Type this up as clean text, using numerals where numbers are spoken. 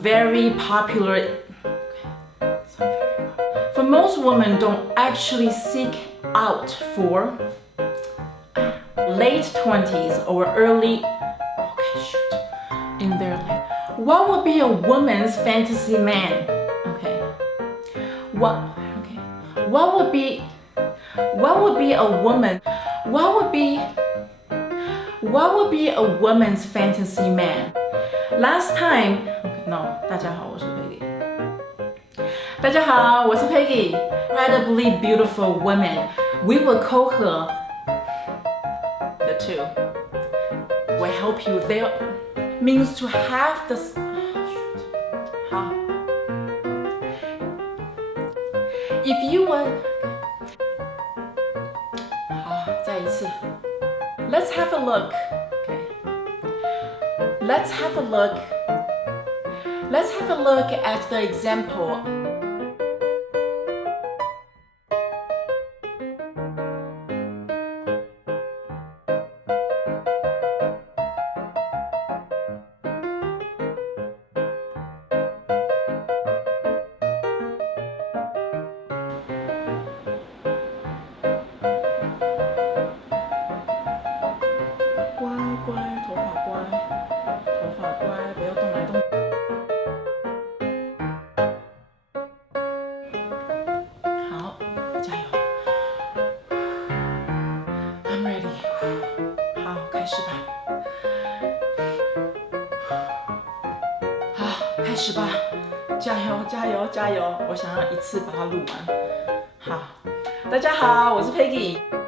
very popular. For most women don't actually seek out for late 20s or early in their life. What would be a woman's fantasy man? What would be a woman's fantasy man? Last time,大家好，我是 Peggy. 大家好，我是 Peggy. Incredibly beautiful women. We will call her the two. Will help you. There means to have this. 好。If you want. 好，再一次。Let's have a look. Okay. Let's have a look. Let's have a look at the example. I'm ready. 好，开始吧。好，开始吧。加油，加油，加油！我想要一次把它录完。好，大家好，我是 Peggy。